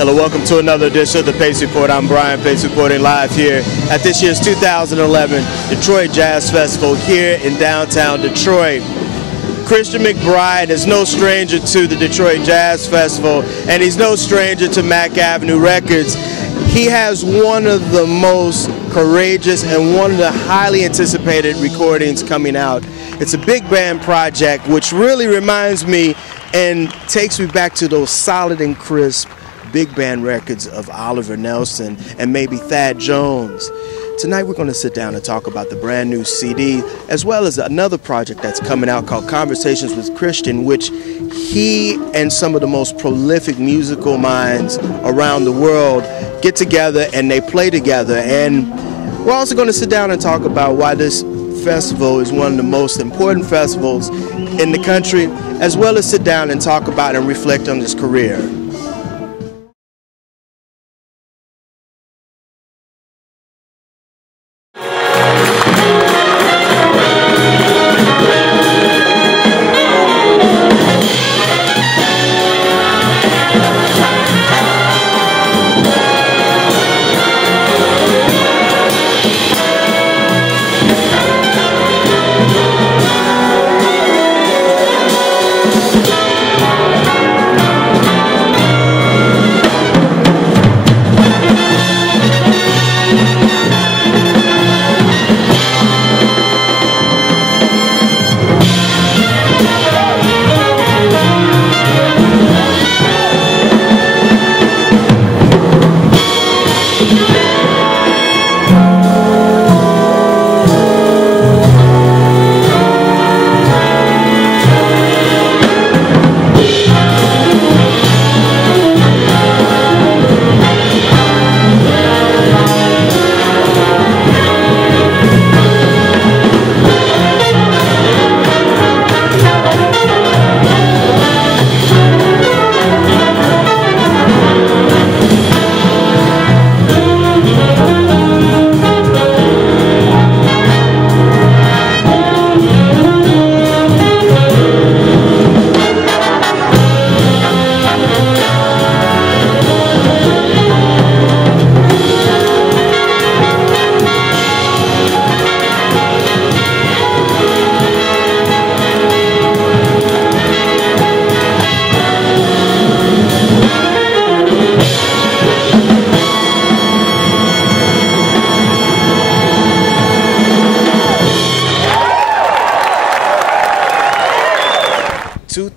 Hello, welcome to another edition of the Pace Report. I'm Brian Pace reporting live here at this year's 2011 Detroit Jazz Festival here in downtown Detroit. Christian McBride is no stranger to the Detroit Jazz Festival, and he's no stranger to Mack Avenue Records. He has one of the most courageous and one of the highly anticipated recordings coming out. It's a big band project which really reminds me and takes me back to those solid and crisp big band records of Oliver Nelson and maybe Thad Jones. Tonight we're going to sit down and talk about the brand new CD as well as another project that's coming out called Conversations with Christian, which he and some of the most prolific musical minds around the world get together and they play together. And we're also going to sit down and talk about why this festival is one of the most important festivals in the country, as well as sit down and talk about and reflect on his career. –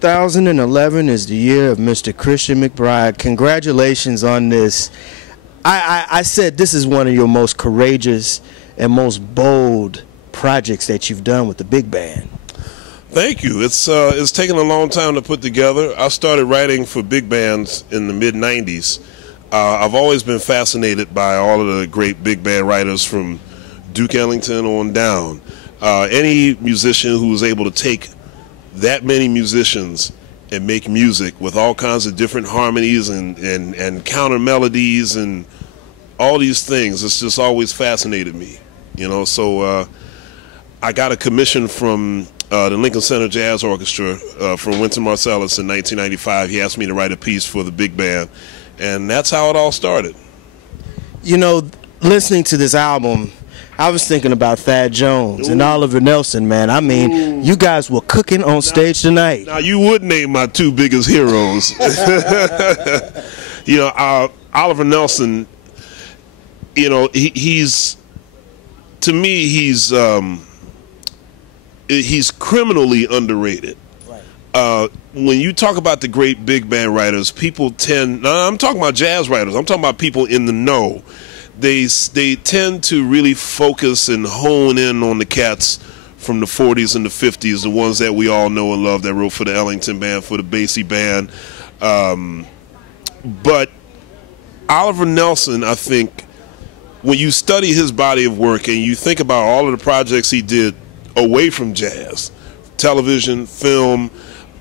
2011 is the year of Mr. Christian McBride. Congratulations on this. I said this is one of your most courageous and most bold projects that you've done with the big band. Thank you. It's taken a long time to put together. I started writing for big bands in the mid-90s. I've always been fascinated by all of the great big band writers from Duke Ellington on down. Any musician who was able to take that many musicians and make music with all kinds of different harmonies and counter melodies and all these things, it's just always fascinated me, you know. So I got a commission from the Lincoln Center Jazz Orchestra from Wynton Marsalis in 1995. He asked me to write a piece for the big band, and that's how it all started. You know, listening to this album, I was thinking about Thad Jones and Oliver Nelson, man. I mean, you guys were cooking on stage tonight. Now, you would name my two biggest heroes. You know, Oliver Nelson, you know, he's, to me, he's criminally underrated. Right. When you talk about the great big band writers, people tend, now I'm talking about jazz writers, I'm talking about people in the know. They tend to really focus and hone in on the cats from the 40s and the 50s, the ones that we all know and love that wrote for the Ellington Band, for the Basie Band. But Oliver Nelson, I think, when you study his body of work and you think about all of the projects he did away from jazz, television, film,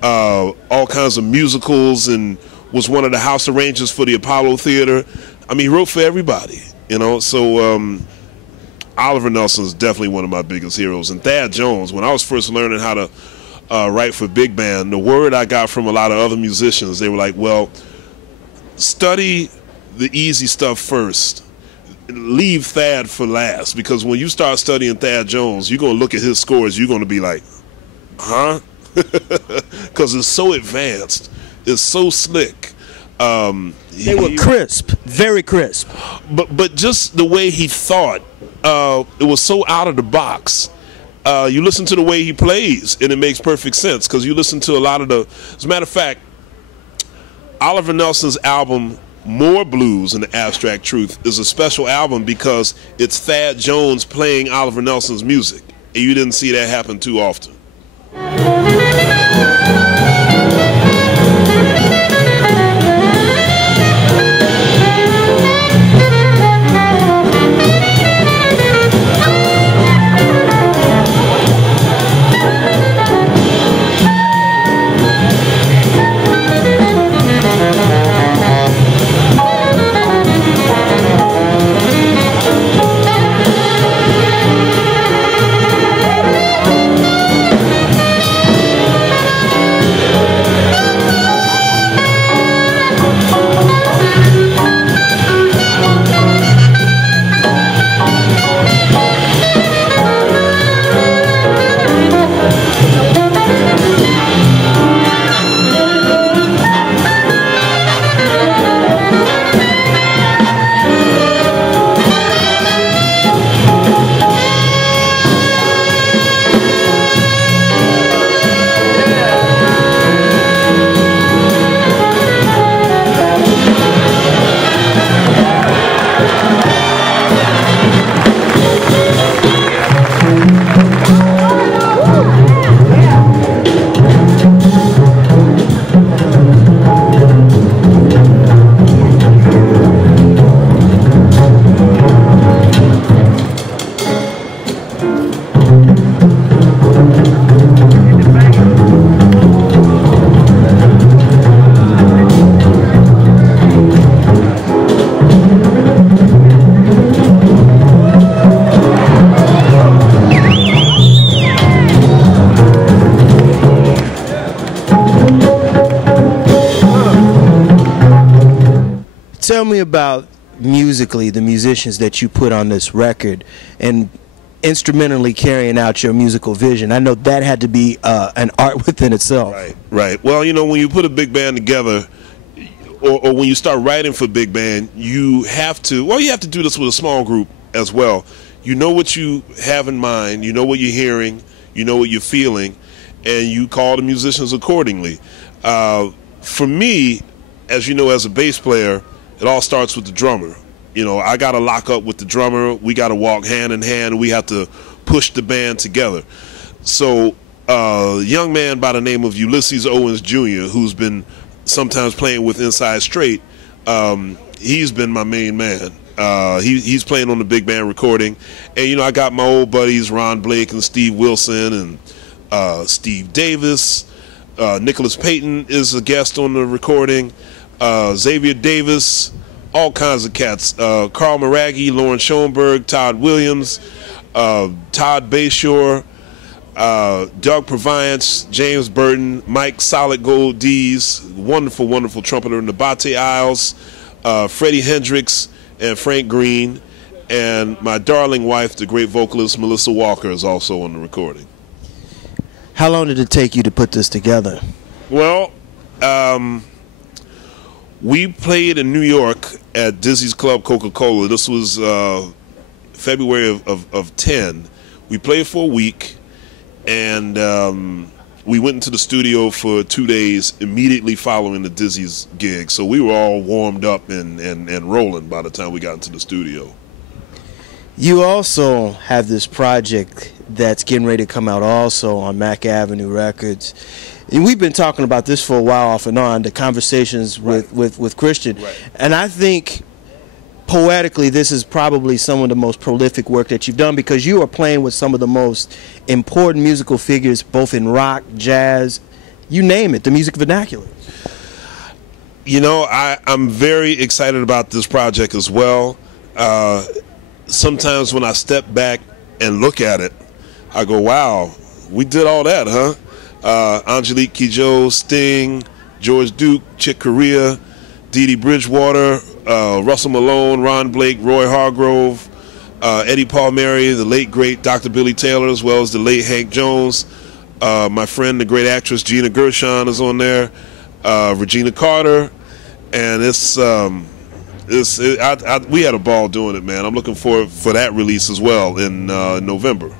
all kinds of musicals, and was one of the house arrangers for the Apollo Theater. I mean, he wrote for everybody. You know, so Oliver Nelson is definitely one of my biggest heroes. And Thad Jones, when I was first learning how to write for big band, the word I got from a lot of other musicians, they were like, well, study the easy stuff first. Leave Thad for last, because when you start studying Thad Jones, you're going to look at his scores, you're going to be like, huh? Because it's so advanced. It's so slick. They were crisp, very crisp. But just the way he thought, it was so out of the box. You listen to the way he plays, and it makes perfect sense, because you listen to a lot of the... As a matter of fact, Oliver Nelson's album, More Blues and the Abstract Truth, is a special album because it's Thad Jones playing Oliver Nelson's music. And you didn't see that happen too often. Tell me about musically the musicians that you put on this record and instrumentally carrying out your musical vision. I know that had to be an art within itself. Right. Well, you know, when you put a big band together, or when you start writing for big band, you have to do this with a small group as well. You know what you have in mind, you know what you're hearing, you know what you're feeling, and you call the musicians accordingly. For me, as you know, as a bass player, it all starts with the drummer. You know, I got to lock up with the drummer. We got to walk hand in hand. We have to push the band together. So a young man by the name of Ulysses Owens Jr., who's been sometimes playing with Inside Straight, he's been my main man. He's playing on the big band recording. And, you know, I got my old buddies, Ron Blake and Steve Wilson and Steve Davis. Nicholas Payton is a guest on the recording. Xavier Davis, all kinds of cats. Carl Maraghi, Lauren Schoenberg, Todd Williams, Todd Bayshore, Doug Proviance, James Burton, Mike Solid Gold Dees, wonderful, wonderful trumpeter in the Bate Isles, Freddie Hendricks, and Frank Green, and my darling wife, the great vocalist Melissa Walker, is also on the recording. How long did it take you to put this together? Well, we played in New York at Dizzy's Club Coca-Cola. This was February of 10. We played for a week, and we went into the studio for 2 days immediately following the Dizzy's gig. So we were all warmed up and rolling by the time we got into the studio. You also have this project that's getting ready to come out also on Mack Avenue Records. And we've been talking about this for a while off and on, the conversations with Christian. Right. And I think poetically this is probably some of the most prolific work that you've done, because you are playing with some of the most important musical figures both in rock, jazz, you name it, the music vernacular. You know, I'm very excited about this project as well. Sometimes when I step back and look at it, I go, wow, we did all that, huh? Angelique Kidjo, Sting, George Duke, Chick Corea, Dee Dee Bridgewater, Russell Malone, Ron Blake, Roy Hargrove, Eddie Palmieri, the late great Dr. Billy Taylor, as well as the late Hank Jones. My friend, the great actress Gina Gershon, is on there. Regina Carter, and we had a ball doing it, man. I'm looking forward for that release as well in November.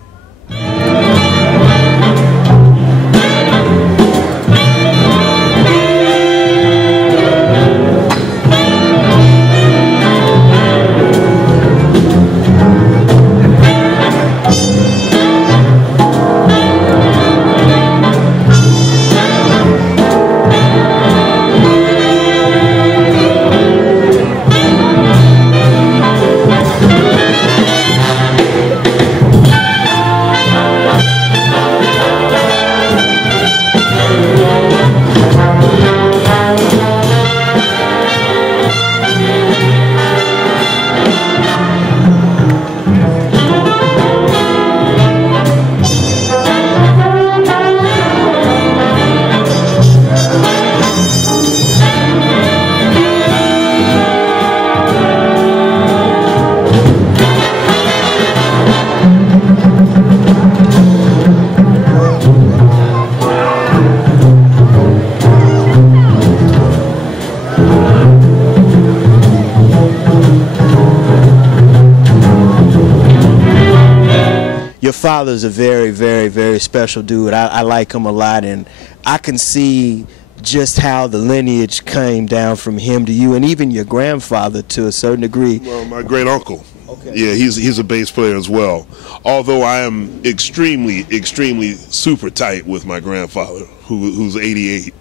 Father's a very, very, very special dude. I like him a lot, and I can see just how the lineage came down from him to you, and even your grandfather to a certain degree. Well, my great uncle. Okay. Yeah, he's a bass player as well. Although I am extremely, extremely super tight with my grandfather, who's 88.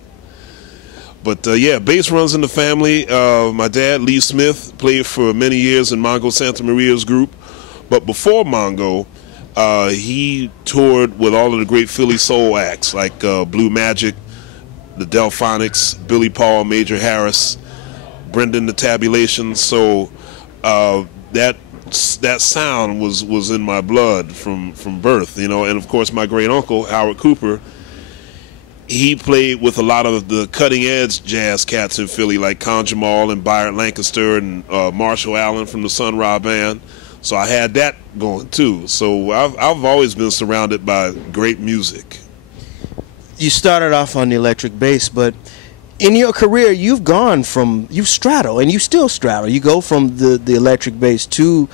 But yeah, bass runs in the family. My dad, Lee Smith, played for many years in Mongo Santa Maria's group. But before Mongo, he toured with all of the great Philly soul acts like Blue Magic, the Delphonics, Billy Paul, Major Harris, Brendan the Tabulation. So that sound was in my blood from birth, you know. And of course, my great uncle Howard Cooper, he played with a lot of the cutting edge jazz cats in Philly like Con Jamal and Byron Lancaster and Marshall Allen from the Sun Ra Band. So I had that going too. So I've always been surrounded by great music. You started off on the electric bass, but in your career you straddle, and you still straddle. You go from the electric bass to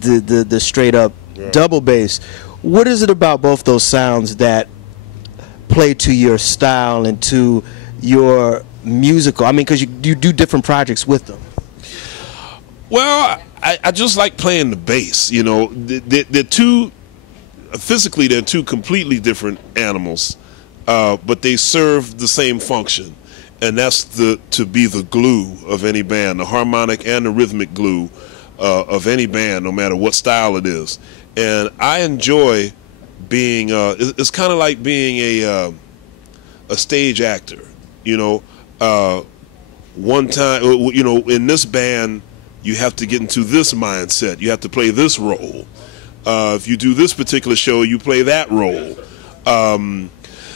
the straight up double bass. What is it about both those sounds that play to your style and to your musical? I mean, because you do different projects with them. Well, I just like playing the bass. You know, they're two, physically they're two completely different animals, but they serve the same function, and that's to be the glue of any band, the harmonic and the rhythmic glue of any band, no matter what style it is. And I enjoy being. It's kind of like being a stage actor. You know, one time, you know, in this band, you have to get into this mindset. You have to play this role. If you do this particular show, you play that role.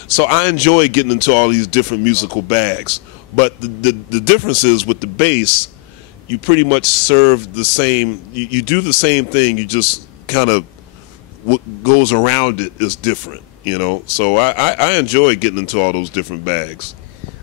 So I enjoy getting into all these different musical bags. But the difference is with the bass, you pretty much serve the same. You do the same thing. You just kind of what goes around it is different. You know. So I enjoy getting into all those different bags.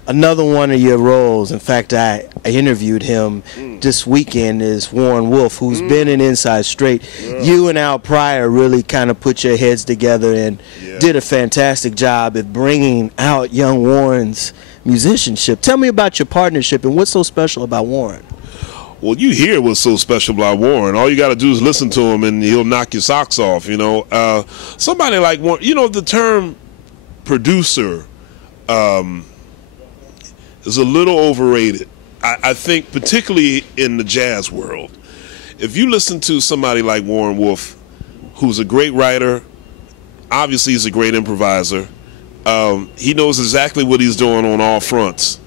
Another one of your roles, in fact, I interviewed him this weekend, is Warren Wolf, who's been in Inside Straight. Yeah. You and Al Pryor really kind of put your heads together and did a fantastic job at bringing out young Warren's musicianship. Tell me about your partnership and what's so special about Warren. Well, you hear what's so special about Warren. All you got to do is listen to him and he'll knock your socks off, you know. Somebody like Warren, you know, the term producer is a little overrated. I think particularly in the jazz world. If you listen to somebody like Warren Wolf, who's a great writer, obviously he's a great improviser, he knows exactly what he's doing on all fronts.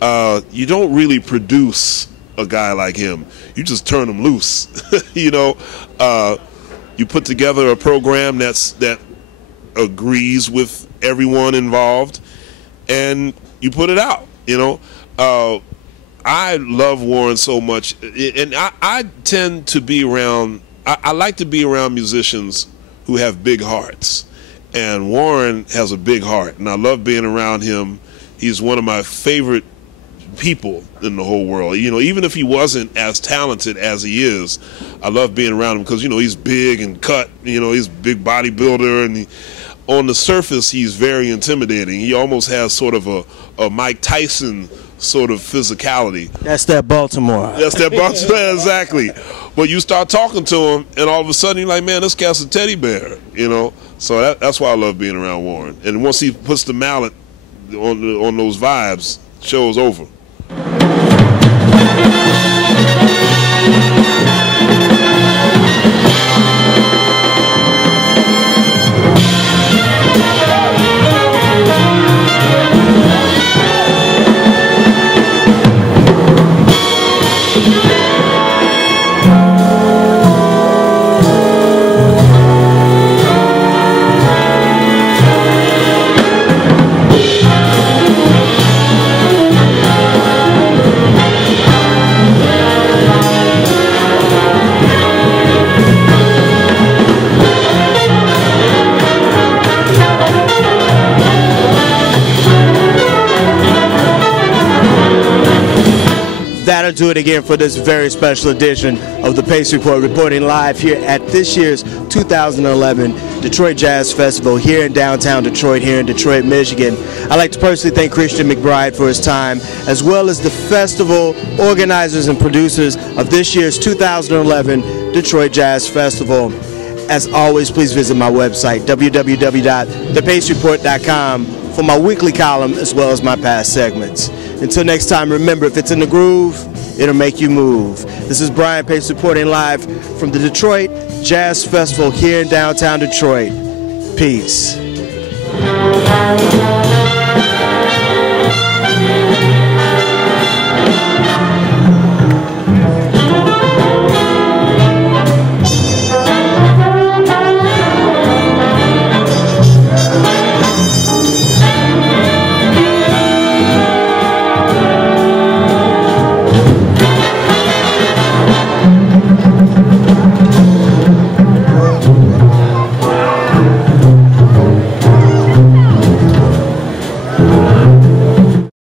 You don't really produce a guy like him. You just turn him loose. You know, you put together a program that agrees with everyone involved, and you put it out. You know, I love Warren so much, and I tend to be around. I like to be around musicians who have big hearts, and Warren has a big heart, and I love being around him. He's one of my favorite people in the whole world. You know, even if he wasn't as talented as he is, I love being around him because, you know, he's big and cut. You know, he's a big bodybuilder, and on the surface, he's very intimidating. He almost has sort of a Mike Tyson sort of physicality. That's that Baltimore. That's that Baltimore, exactly. But you start talking to him, and all of a sudden you're like, man, this guy's a teddy bear, you know? So that's why I love being around Warren. And once he puts the mallet on those vibes, show's over. That'll do it again for this very special edition of the Pace Report, reporting live here at this year's 2011 Detroit Jazz Festival here in downtown Detroit, here in Detroit, Michigan. I'd like to personally thank Christian McBride for his time, as well as the festival organizers and producers of this year's 2011 Detroit Jazz Festival. As always, please visit my website, www.thepacereport.com, for my weekly column as well as my past segments. Until next time, remember, if it's in the groove, it'll make you move. This is Brian Pace reporting live from the Detroit Jazz Festival here in downtown Detroit. Peace.